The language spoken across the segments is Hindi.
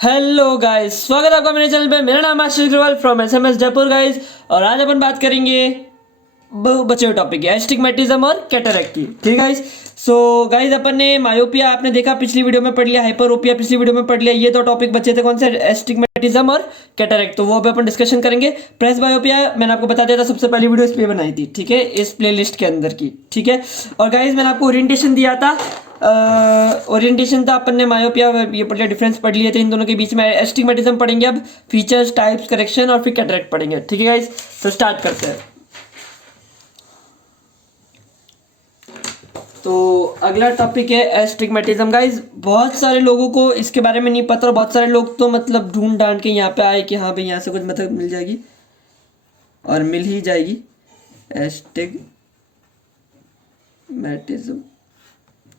हेलो गाइस, स्वागत है आपका मेरे चैनल पे। मेरा नाम है Ashish Agarwal from SMS Jaipur guys. और आज अपन बात करेंगे बचे हुए टॉपिक है एस्टिग्मेटिज्म और कैटरेक्ट की। ठीक है गाइस। सो गाइस, अपन ने मायोपिया आपने देखा पिछली वीडियो में पढ़ लिया, हाइपरोपिया पिछली वीडियो में पढ़ लिया। ये दो टॉपिक बचे थे, कौन से? एस्टिग्मेटिज्म और कैटरेक्ट। तो वो अभी अपन डिस्कशन करेंगे। प्रेस बायोपिया मैंने आपको बता दिया था, सबसे पहली वीडियो इस पे बनाई थी, ठीक है, इस प्लेलिस्ट के अंदर की। ठीक है। और गाइस मैंने आपको ओरिएंटेशन दिया था, ओरिएंटेशन था, अपन ने मायोपिया ये पढ़ लिया, डिफरेंस पढ़ लिए थे इन दोनों के बीच में। एस्टिग्मेटिज्म पढ़ेंगे अब, फीचर्स, टाइप्स, करेक्शन और फिर कैटरेक्ट पढ़ेंगे। ठीक है गाइस, तो स्टार्ट करते हैं। तो अगला टॉपिक है एस्टिग्मेटिज्म। गाइस बहुत सारे लोगों को इसके बारे में नहीं पता, और बहुत सारे लोग तो मतलब ढूंढ ढांड के यहाँ पे आए कि हाँ भाई यहाँ से कुछ मतलब मिल जाएगी, और मिल ही जाएगी। एस्टिग्मेटिज्म,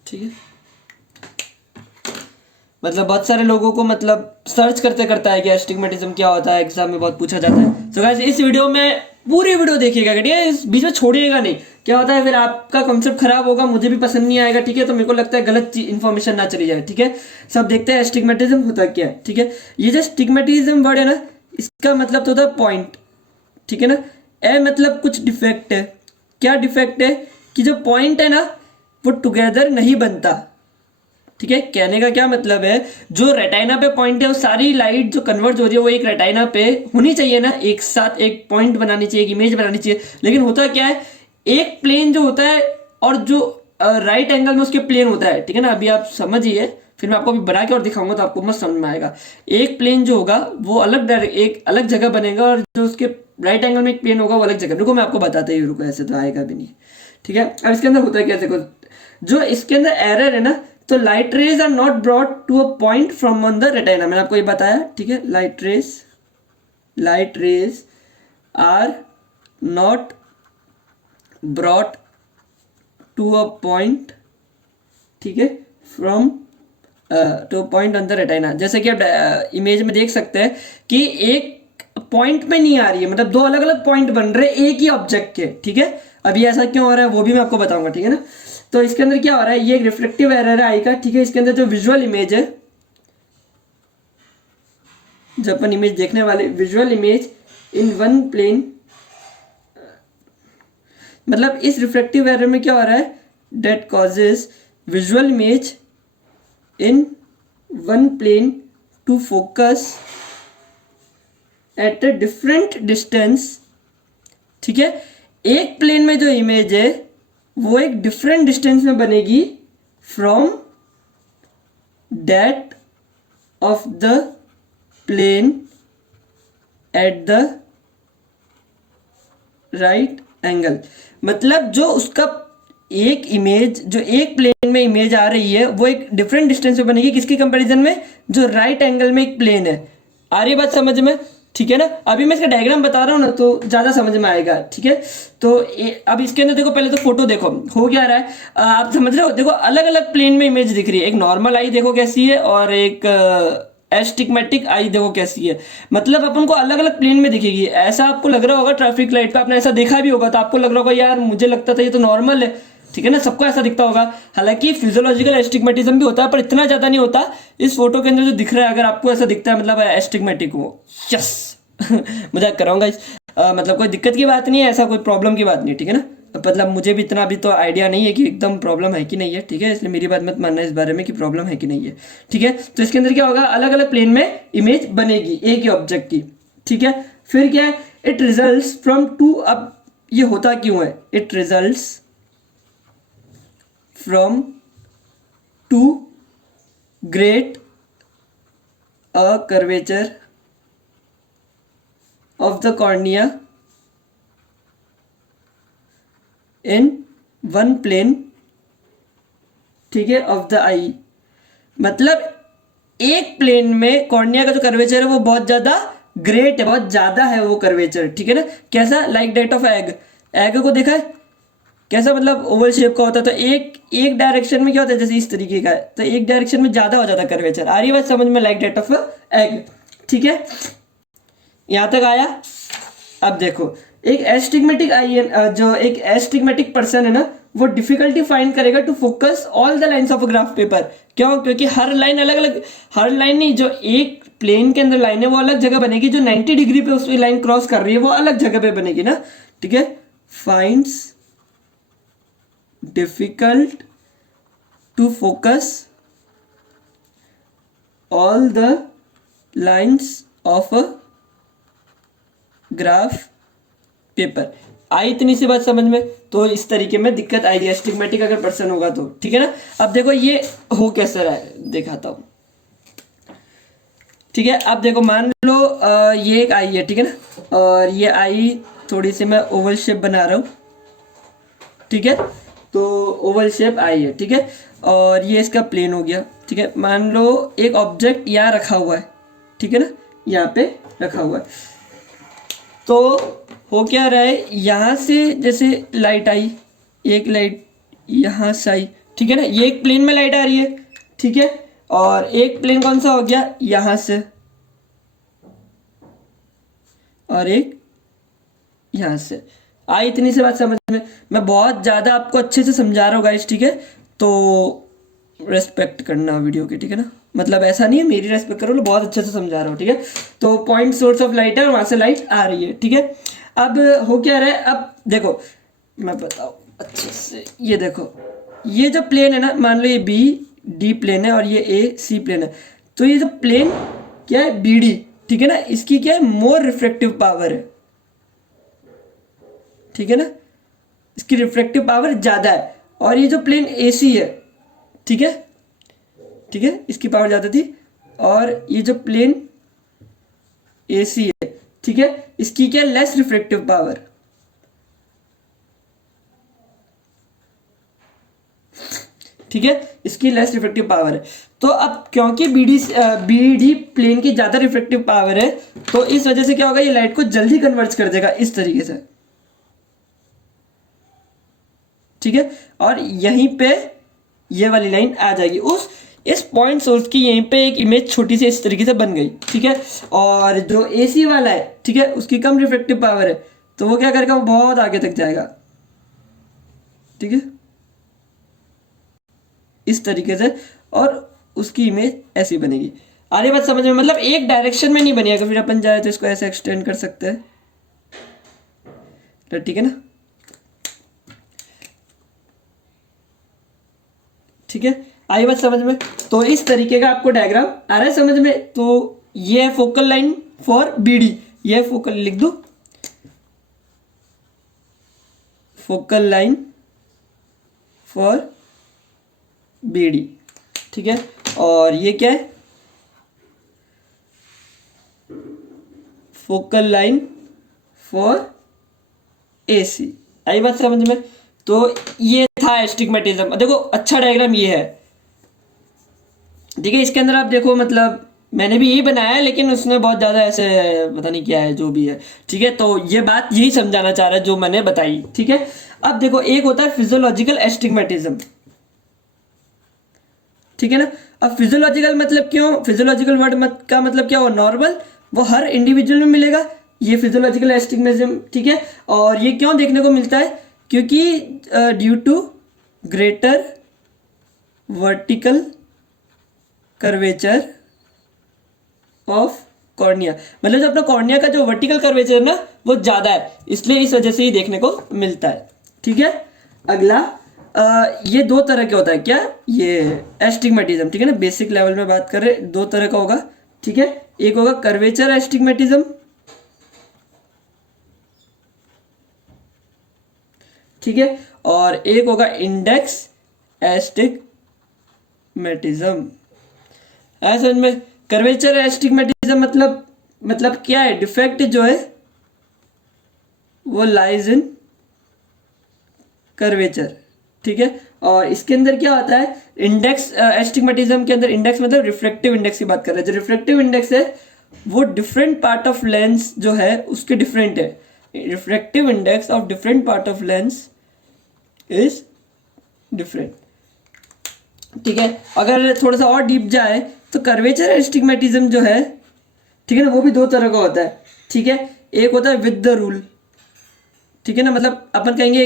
ठीक है। मतलब बहुत सारे लोगों को मतलब सर्च करते करता है कि एस्टिग्मेटिज्म क्या होता है, एग्जाम में बहुत पूछा जाता है। सो गाइस इस वीडियो में पूरी वीडियो देखिएगा, ठीक है, इस बीच में छोड़िएगा नहीं। क्या होता है फिर आपका कॉन्सेप्ट खराब होगा, मुझे भी पसंद नहीं आएगा, ठीक है। तो मेरे को लगता है गलत इन्फॉर्मेशन ना चली जाए, ठीक है। सब देखते हैं एस्टिग्मेटिज्म होता क्या है, ठीक है। ये जो स्टिग्मेटिज्म वर्ड है ना, इसका मतलब तो होता है पॉइंट, ठीक है ना। ए मतलब कुछ डिफेक्ट है। क्या डिफेक्ट है? कि जो पॉइंट है ना वो टुगेदर नहीं बनता, ठीक है। कहने का क्या मतलब है, जो रेटाइना पे पॉइंट है वो सारी लाइट जो कन्वर्ज हो रही है वो एक रेटाइना पे होनी चाहिए ना, एक साथ एक पॉइंट बनानी चाहिए, एक इमेज बनानी चाहिए। लेकिन होता क्या है, एक प्लेन जो होता है और जो राइट एंगल में उसके प्लेन होता है, ठीक है ना। अभी आप समझिए, फिर मैं आपको अभी बना के और दिखाऊंगा तो आपको मस्त समझ में आएगा। एक प्लेन जो होगा वो एक अलग जगह बनेगा, और जो उसके राइट एंगल में एक प्लेन होगा वो अलग जगह। रुको मैं आपको बताता ही, रुको, ऐसे तो आएगा भी नहीं, ठीक है। अब इसके अंदर होता है क्या, देखो, जो इसके अंदर एरर है ना, तो light rays are not brought to a point from on the retina. मैंने आपको ये बताया, ठीक है। Light rays are not brought to a point, ठीक है, from to point on the retina. जैसे कि आप इमेज में देख सकते हैं कि एक पॉइंट में नहीं आ रही है, मतलब दो अलग अलग पॉइंट बन रहे हैं एक ही ऑब्जेक्ट के, ठीक है। अभी ऐसा क्यों हो रहा है वो भी मैं आपको बताऊंगा, ठीक है ना। तो इसके अंदर क्या हो रहा है, ये एक रिफ्लेक्टिव एरर है आई का, ठीक है। इसके अंदर जो विजुअल इमेज है, जब अपन इमेज देखने वाले, visual image in one plane, मतलब इस रिफ्लेक्टिव एरर में क्या हो रहा है, that causes visual image in one plane to focus at a different distance, ठीक है। एक प्लेन में जो इमेज है वो एक डिफरेंट डिस्टेंस में बनेगी from that of the plane at the right angle. मतलब जो उसका एक इमेज, जो एक प्लेन में इमेज आ रही है वो एक डिफरेंट डिस्टेंस में बनेगी, किसकी कंपैरिजन में, जो राइट एंगल में एक प्लेन है। आ रही बात समझ में, ठीक है ना। अभी मैं इसका डायग्राम बता रहा हूँ ना तो ज्यादा समझ में आएगा, ठीक है। तो अब इसके अंदर देखो, पहले तो फोटो देखो हो क्या रहा है, आप समझ रहे हो। देखो अलग अलग प्लेन में इमेज दिख रही है, एक नॉर्मल आई देखो कैसी है, और एक एस्टिग्मेटिक आई देखो कैसी है। मतलब अपन को अलग अलग प्लेन में दिखेगी। ऐसा आपको लग रहा होगा ट्रैफिक लाइट का, आपने ऐसा देखा भी होगा तो आपको लग रहा होगा यार मुझे लगता था ये तो नॉर्मल है, ठीक है ना। सबको ऐसा दिखता होगा। हालांकि फिजियोलॉजिकल एस्टिग्मेटिज्म भी होता है पर इतना ज्यादा नहीं होता। इस फोटो के अंदर जो दिख रहा है, अगर आपको ऐसा दिखता है मतलब एस्टिग्मेटिक हो, यस। मजाक कर रहा हूँ गाइस, मतलब कोई दिक्कत की बात नहीं है, ऐसा कोई प्रॉब्लम की बात नहीं, ठीक है ना। मतलब मुझे भी इतना अभी तो आइडिया नहीं है कि एकदम प्रॉब्लम है कि नहीं है, ठीक है। इसलिए मेरी बात मत मानना इस बारे में कि प्रॉब्लम है कि नहीं है, ठीक है। तो इसके अंदर क्या होगा, अलग अलग प्लेन में इमेज बनेगी एक ही ऑब्जेक्ट की, ठीक है। फिर क्या है, इट रिजल्ट्स फ्रॉम टू, अब ये होता क्यों है, it results from too great a curvature of the cornea in one plane, ठीक है, of the eye। मतलब एक प्लेन में कॉर्निया का जो कर्वेचर है वो बहुत ज्यादा ग्रेट है, बहुत ज्यादा है वो कर्वेचर, ठीक है ना। कैसा, like that of egg. Egg को देखा है कैसा, मतलब ओवल शेप का होता है। तो एक डायरेक्शन में क्या होता है, जैसे इस तरीके का है, तो एक डायरेक्शन में ज्यादा हो जाता है कर्वेचर। आ रही बात समझ में, लाइक डेट ऑफ एग, ठीक है। यहां तक आया। अब देखो, एक एस्टिग्मेटिक आई, जो एक एस्टिग्मेटिक पर्सन है ना, वो डिफिकल्टी फाइंड करेगा to focus all the lines of a graph paper. क्यों? क्योंकि हर लाइन अलग अलग, हर लाइन नहीं, जो एक प्लेन के अंदर लाइन है वो अलग जगह बनेगी, जो 90 डिग्री पे उसकी लाइन क्रॉस कर रही है वो अलग जगह पे बनेगी ना, ठीक है। Finds difficult to focus all the lines of a graph paper. आई इतनी सी बात समझ में? तो इस तरीके में दिक्कत आएगी एस्टिग्मेटिक अगर पर्सन होगा तो, ठीक है ना। अब देखो ये हो कैसे रहा है दिखाता हूँ, ठीक है। अब देखो मान लो ये एक आई है, ठीक है ना, और ये आई थोड़ी सी मैं ओवल शेप बना रहा हूँ, ठीक है। तो ओवल शेप आई है, ठीक है, और ये इसका प्लेन हो गया, ठीक है। मान लो एक ऑब्जेक्ट यहाँ रखा हुआ है, ठीक है ना, यहाँ पे रखा हुआ है। तो हो क्या रहा है, यहाँ से जैसे लाइट आई, एक लाइट यहाँ से आई, ठीक है ना, ये एक प्लेन में लाइट आ रही है, ठीक है, और एक प्लेन कौन सा हो गया यहाँ से, और एक यहाँ से। आई इतनी सी बात समझ में? मैं बहुत ज़्यादा आपको अच्छे से समझा रहा हूँ गाइस, ठीक है। तो रेस्पेक्ट करना वीडियो की, ठीक है ना, मतलब ऐसा नहीं है मेरी रेस्पेक्ट करो, बहुत अच्छे से समझा रहा हूँ, ठीक है। तो पॉइंट सोर्स ऑफ लाइट है और वहाँ से लाइट आ रही है, ठीक है। अब हो क्या रहा है, अब देखो मैं बताऊँ अच्छे से, ये देखो ये जो प्लेन है ना, मान लो ये बी डी प्लेन है और ये ए सी प्लेन है, तो ये जो प्लेन क्या है बी डी, ठीक है ना, इसकी क्या है मोर रिफ्रैक्टिव पावर है, ठीक है ना, इसकी रिफ्रैक्टिव पावर ज़्यादा है। और ये जो प्लेन ए सी है, ठीक है, ठीक है, इसकी पावर ज़्यादा थी, और ये जो प्लेन ए सी है, ठीक है, इसकी क्या लेस रिफ्रैक्टिव पावर, ठीक है, इसकी लेस रिफ्रैक्टिव पावर है। तो अब क्योंकि बी डी प्लेन की ज़्यादा रिफ्रैक्टिव पावर है, तो इस वजह से क्या होगा, ये लाइट को जल्दी कन्वर्ट कर देगा इस तरीके से, ठीक है। और यहीं पे ये वाली लाइन आ जाएगी, इस पॉइंट सोर्स की यहीं पे एक इमेज छोटी सी इस तरीके से बन गई, ठीक है। और जो एसी वाला है, ठीक है, उसकी कम रिफ्लेक्टिव पावर है, तो वो क्या करेगा, वो बहुत आगे तक जाएगा, ठीक है, इस तरीके से, और उसकी इमेज ऐसी बनेगी। आ रही बात समझ में? मतलब एक डायरेक्शन में नहीं बनेगा, फिर अपन जाए तो इसको ऐसे एक्सटेंड कर सकते हैं, ठीक है ना, ठीक है। आई बात समझ में? तो इस तरीके का आपको डायग्राम आ रहा है समझ में? तो ये है फोकल लाइन फॉर बीडी, ये फोकल लिख दो, फोकल लाइन फॉर बीडी, ठीक है। और ये क्या है, फोकल लाइन फॉर एसी। आई बात समझ में? तो ये था एस्टिग्मेटिज्म। देखो अच्छा डायग्राम ये है, ठीक है। इसके अंदर आप देखो, मतलब मैंने भी यही बनाया है, लेकिन उसने बहुत ज़्यादा ऐसे पता नहीं क्या है जो भी है, ठीक है। तो ये बात यही समझाना चाह रहा है जो मैंने बताई, ठीक है। अब देखो एक होता है फिजियोलॉजिकल एस्टिग्मेटिज्म, ठीक है ना। अब फिजियोलॉजिकल मतलब क्यों, फिजियोलॉजिकल वर्ड का मतलब क्या हो, नॉर्मल, वो हर इंडिविजुअल में मिलेगा, ये फिजियोलॉजिकल एस्टिग्मेटिज्म, ठीक है। और ये क्यों देखने को मिलता है, क्योंकि due to greater vertical curvature of cornea, मतलब जो अपना कॉर्निया का जो वर्टिकल कर्वेचर है ना वो ज़्यादा है, इसलिए इस वजह से ही देखने को मिलता है, ठीक है। अगला ये दो तरह के होता है, क्या, ये एस्टिग्मेटिज्म, ठीक है ना, बेसिक लेवल में बात कर रहे, दो तरह का होगा, ठीक है। एक होगा कर्वेचर एस्टिग्मेटिज्म, ठीक है, और एक होगा इंडेक्स एस्टिग्मेटिज्म। समझ में? कर्वेचर एस्टिग्मेटिज्म मतलब क्या है, डिफेक्ट जो है वो लाइज इन कर्वेचर, ठीक है। और इसके अंदर क्या होता है, इंडेक्स एस्टिग्मेटिज्म के अंदर, इंडेक्स मतलब रिफ्लेक्टिव इंडेक्स की बात कर रहे हैं, जो रिफ्लेक्टिव इंडेक्स है वो डिफरेंट पार्ट ऑफ लेंस जो है उसके डिफरेंट है, reflective index of different part of lens is different, ठीक है। अगर थोड़ा सा और डीप जाए तो कर्वेचर एस्टिग्मेटिज्म जो है, ठीक है ना, वो भी दो तरह का होता है, ठीक है। एक होता है विद द रूल, ठीक है ना, मतलब अपन कहेंगे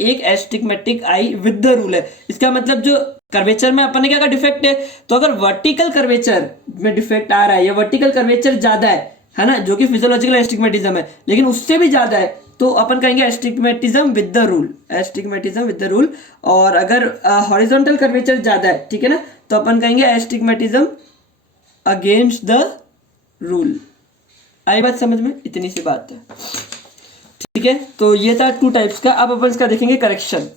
एक एस्टिग्मेटिक आई विद द रूल है, इसका मतलब जो कर्वेचर में अपन ने क्या कहा डिफेक्ट है, तो अगर वर्टिकल कर्वेचर में डिफेक्ट आ रहा है या वर्टिकल कर्वेचर ज्यादा है ना, जो कि फिजियोलॉजिकल एस्टिग्मेटिज्म है, लेकिन उससे भी ज्यादा है तो अपन कहेंगे astigmatism with the rule, astigmatism with the rule. और अगर हॉरिजॉन्टल कर्वेचर ज्यादा है, ठीक है ना, तो अपन कहेंगे एस्टिग्मेटिज्म अगेंस्ट द रूल। आई बात समझ में, इतनी सी बात है, ठीक है। तो ये था 2 टाइप्स का। अब अपन इसका देखेंगे करेक्शन।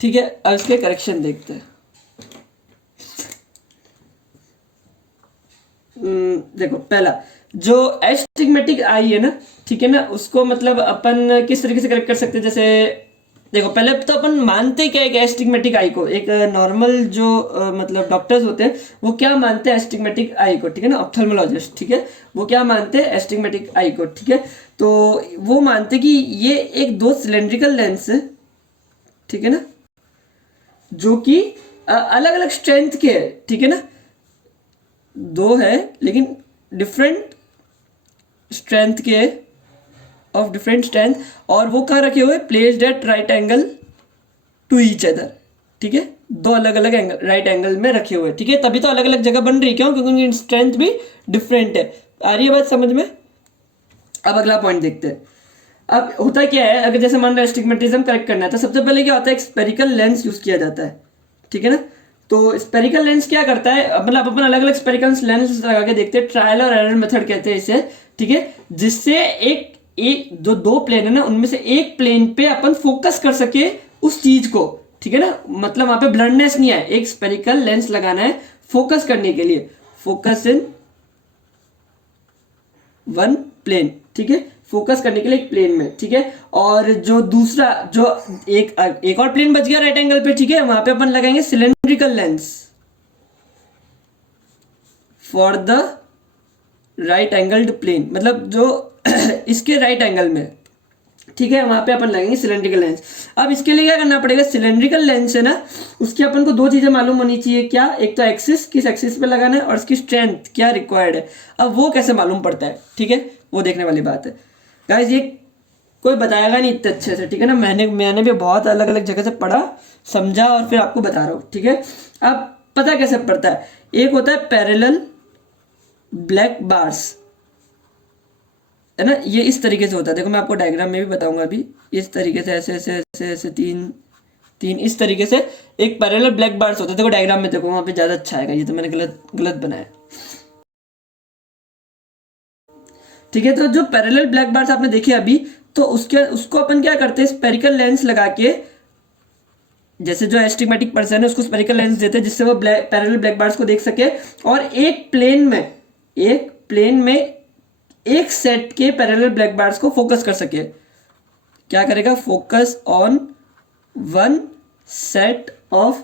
ठीक है, अब इसके करेक्शन देखते हैं। देखो पहला जो एस्टिग्मेटिक आई है ना, ठीक है ना, उसको मतलब अपन किस तरीके से करेक्ट कर सकते हैं। जैसे देखो पहले तो अपन मानते क्या है कि एस्टिग्मेटिक आई को, एक नॉर्मल जो मतलब डॉक्टर्स होते हैं वो क्या मानते हैं एस्टिग्मेटिक आई को, ठीक है ना, ऑप्थेल्मोलॉजिस्ट, ठीक है, वो क्या मानते हैं एस्टिग्मेटिक आई को, ठीक है। तो वो मानते कि ये एक 2 सिलेंड्रिकल लेंस है, ठीक है ना, जो कि अलग अलग स्ट्रेंथ के है, ठीक है ना, 2 है लेकिन डिफरेंट स्ट्रेंथ के, ऑफ डिफरेंट स्ट्रेंथ, और वो कहाँ रखे हुए, placed at right angle to each other, ठीक है, 2 अलग अलग एंगल राइट एंगल में रखे हुए, ठीक है, तभी तो अलग अलग जगह बन रही, क्यों, क्योंकि उनकी स्ट्रेंथ भी डिफरेंट है। आ रही है बात समझ में। अब अगला पॉइंट देखते हैं। अब होता क्या है, अगर जैसे मान लो एस्टिग्मेटिज्म करेक्ट करना है तो सबसे पहले क्या होता है, एक स्पेरिकल लेंस यूज किया जाता है, ठीक है ना। तो स्पेरिकल लेंस क्या करता है, मतलब अपन अलग अलग स्पेरिकल लेंस लगा के देखते हैं, ट्रायल और एरर मेथड कहते हैं इसे, ठीक है, जिससे एक जो 2 प्लेन है ना उनमें से एक प्लेन पे अपन फोकस कर सके उस चीज को, ठीक है ना, मतलब वहां पे ब्लडनेस नहीं है, एक स्पेरिकल लेंस लगाना है फोकस करने के लिए, फोकस इन 1 प्लेन, ठीक है, फोकस करने के लिए एक प्लेन में, ठीक है। और जो दूसरा जो एक और प्लेन बच गया राइट एंगल पे, ठीक है, वहां पे अपन लगाएंगे cylindrical lens for the right angled plane, मतलब जो इसके राइट एंगल में, ठीक है, वहां पे अपन लगेंगे सिलेंड्रिकल लेंस। अब इसके लिए क्या करना पड़ेगा, सिलेंड्रिकल लेंस है ना, उसकी अपन को 2 चीजें मालूम होनी चाहिए, क्या, एक तो एक्सिस, किस एक्सिस पे लगाना है, और इसकी स्ट्रेंथ क्या रिक्वायर्ड है। अब वो कैसे मालूम पड़ता है, ठीक है, वो देखने वाली बात है गाइस। ये कोई बताएगा नहीं इतने अच्छे से, ठीक है ना, मैंने भी बहुत अलग अलग जगह से पढ़ा, समझा और फिर आपको बता रहा हूँ, ठीक है। अब पता कैसे पड़ता है, एक होता है पैरेलल ब्लैक बार्स, है ना, ये इस तरीके से होता है, देखो मैं आपको डायग्राम में भी बताऊंगा अभी, इस तरीके से ऐसे ऐसे ऐसे ऐसे 3 इस तरीके से एक पैरेलल ब्लैक बार्स होता है। देखो डायग्राम में देखो, वहां पे ज्यादा अच्छा आएगा, ये तो मैंने गलत बनाया, ठीक है। तो जो पैरेलल ब्लैक बार्स आपने देखे अभी, तो उसको अपन क्या करते हैं, स्पेरिकल लेंस लगा के, जैसे जो एस्टिग्मेटिक पर्सन है उसको स्पेरिकल लेंस देते हैं जिससे वो पैरेलल ब्लैक बार्स को देख सके, और एक प्लेन में एक सेट के पैरेलल ब्लैक बार्स को फोकस कर सके। क्या करेगा, focus on 1 set of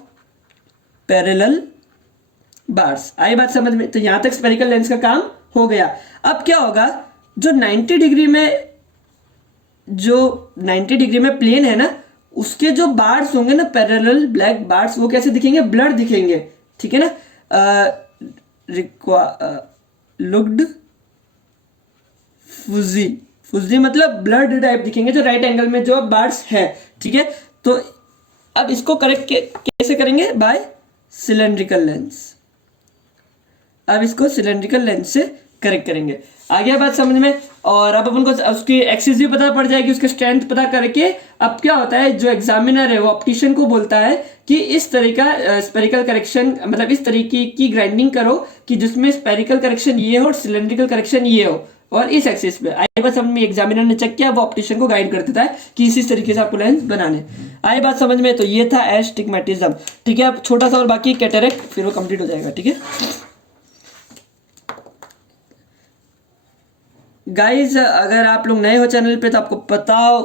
parallel bars. आई बात समझ में। तो यहां तक स्पेरिकल लेंस का काम हो गया। अब क्या होगा, जो 90 डिग्री में प्लेन है ना, उसके जो बार्स होंगे ना, पैरेलल ब्लैक बार्स, वो कैसे दिखेंगे, ब्लर दिखेंगे, ठीक है ना, लुक्ड फुजी मतलब ब्लड टाइप दिखेंगे जो राइट एंगल में जो बार्स है, ठीक है। तो अब इसको करेक्ट कैसे करेंगे, बाय सिलेंड्रिकल लेंस। अब इसको सिलेंड्रिकल लेंस से करेक्ट करेंगे। आ गया बात समझ में। और अब अपन को उसकी एक्सिस भी पता पड़ जाएगी, उसके स्ट्रेंथ पता करके अब क्या होता है, जो एग्जामिनर है वो ऑप्टिशियन को बोलता है कि इस तरीका स्पेरिकल करेक्शन, मतलब इस तरीके की ग्राइंडिंग करो कि जिसमें स्पेरिकल करेक्शन ये हो और सिलेंड्रिकल करेक्शन ये हो, और इस एक्सिस पे। आई बात समझ में, एग्जामिनर ने चेक किया, वो ऑप्टिशियन को गाइड कर देता है कि इसी तरीके से आपको लेंस बनाने। आई बात समझ में। तो ये था एस्टिग्मेटिज्म, ठीक है। अब छोटा सा और बाकी कैटरेक्ट, फिर वो कंप्लीट हो जाएगा, ठीक है। गाइज अगर आप लोग नए हो चैनल पे तो आपको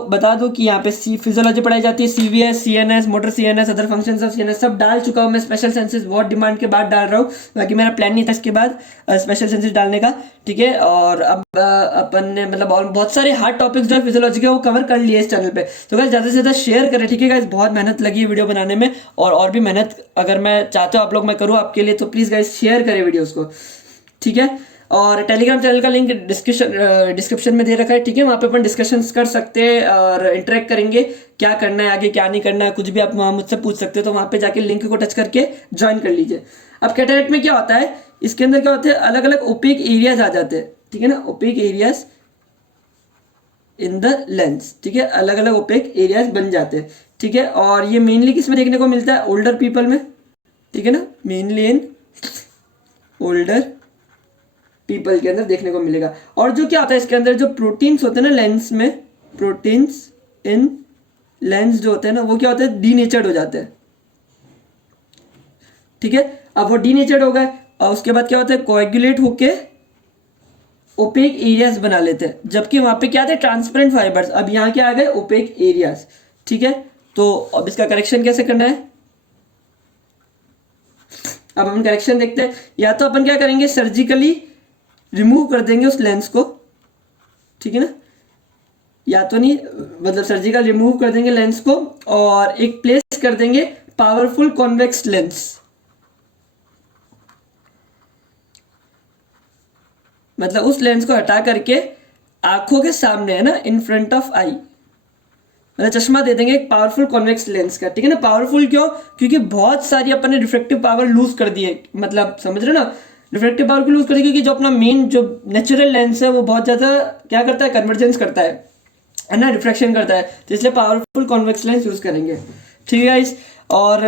बता दो कि यहाँ पे फिजियोलॉजी पढ़ाई जाती है, CVS, CNS, motor CNS, other functions of CNS सब डाल चुका हूँ मैं। स्पेशल सेंसेस बहुत डिमांड के बाद डाल रहा हूँ, बाकी मेरा प्लान नहीं था इसके बाद स्पेशल सेंसेस डालने का, ठीक है। और अब अपन ने मतलब और बहुत सारे हार्ड टॉपिक्स जो फिजियोलॉजी के वो कवर कर लिए इस चैनल पे। तो गाइस ज़्यादा से ज़्यादा शेयर करें, ठीक है गाइस। बहुत मेहनत लगी है वीडियो बनाने में, और भी मेहनत अगर मैं चाहते हो आप लोग मैं करूँ आपके लिए, तो प्लीज़ गाइस शेयर करें वीडियोज़ को। ठीक है। और टेलीग्राम चैनल का लिंक डिस्क्रिप्शन में दे रखा है, ठीक है। वहाँ पे अपन डिस्कशंस कर सकते हैं और इंटरेक्ट करेंगे, क्या करना है आगे क्या नहीं करना है, कुछ भी आप वहाँ मुझसे पूछ सकते हो। तो वहाँ पे जाके लिंक को टच करके ज्वाइन कर लीजिए। अब कैटरेक्ट में क्या होता है, इसके अंदर क्या होते हैं, अलग अलग ओपेक एरियाज आ जाते हैं, ठीक है ना, opaque areas in the lens, ठीक है, अलग अलग ओपेक एरियाज बन जाते हैं, ठीक है। और ये मेनली किस में देखने को मिलता है, ओल्डर पीपल में, ठीक है ना, मेनली इन ओल्डर पीपल के अंदर देखने को मिलेगा। और जो क्या होता है इसके अंदर जो प्रोटीन्स होते हैं ना लेंस में, प्रोटीन्स इन लेंस जो होते हैं ना वो क्या होते हैं, डीनेचर्ड हो जाते हैं, ठीक है। अब वो डीनेचर्ड हो गए और उसके बाद क्या होता है, कोएगुलेट होके ओपेक एरियाज बना लेते हैं, जबकि वहां पे क्या थे, ट्रांसपेरेंट फाइबर्स। अब यहाँ क्या आ गए, ओपेक एरियाज, ठीक है। तो अब इसका करेक्शन कैसे करना है, अब हम करेक्शन देखते हैं। या तो अपन क्या करेंगे, सर्जिकली रिमूव कर देंगे उस लेंस को, ठीक है ना, या तो नहीं मतलब सर्जिकल रिमूव कर देंगे लेंस को और एक प्लेस कर देंगे पावरफुल कॉन्वेक्स लेंस, मतलब उस लेंस को हटा करके आंखों के सामने है ना, इन फ्रंट ऑफ आई, मतलब चश्मा दे देंगे एक पावरफुल कॉन्वेक्स लेंस का, ठीक है ना। पावरफुल क्यों, क्योंकि बहुत सारी अपन ने रिफ्रैक्टिव पावर लूज कर दी है, मतलब समझ रहे हो ना, रिफ्रैक्टिव पावर को लूज कर दी, क्योंकि जो अपना मेन जो नेचुरल लेंस है वो बहुत ज़्यादा क्या करता है, कन्वर्जेंस करता है ना, रिफ्रैक्शन करता है। तो इसलिए पावरफुल कॉन्वेक्स लेंस यूज़ करेंगे, ठीक है गाइस। और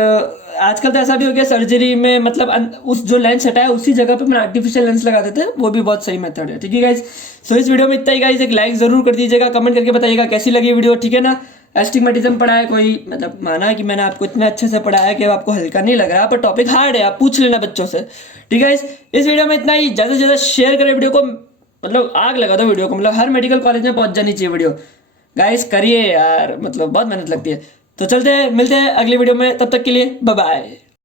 आजकल तो ऐसा भी हो गया सर्जरी में, मतलब उस जो लेंस हटाया उसी जगह पे अपना आर्टिफिशियल लेंस लगा देते हैं, वो भी बहुत सही मेथड है, ठीक है गाइस। सो इस वीडियो में इतना ही गाइस, एक लाइक जरूर कर दीजिएगा, कमेंट करके बताइएगा कैसी लगी वीडियो, ठीक है ना। एस्टिग्मेटिज्म पढ़ाया कोई, मतलब माना कि मैंने आपको इतना अच्छे से पढ़ाया कि आपको हल्का नहीं लग रहा, पर टॉपिक हार्ड है, आप पूछ लेना बच्चों से, ठीक है। इस वीडियो में इतना ही, ज़्यादा से ज़्यादा शेयर करें वीडियो को, मतलब आग लगा दो वीडियो को, मतलब हर मेडिकल कॉलेज में पहुंच जानी चाहिए वीडियो, गाइस करिए यार, मतलब बहुत मेहनत लगती है। तो चलते हैं, मिलते हैं अगली वीडियो में, तब तक के लिए बाय बाय।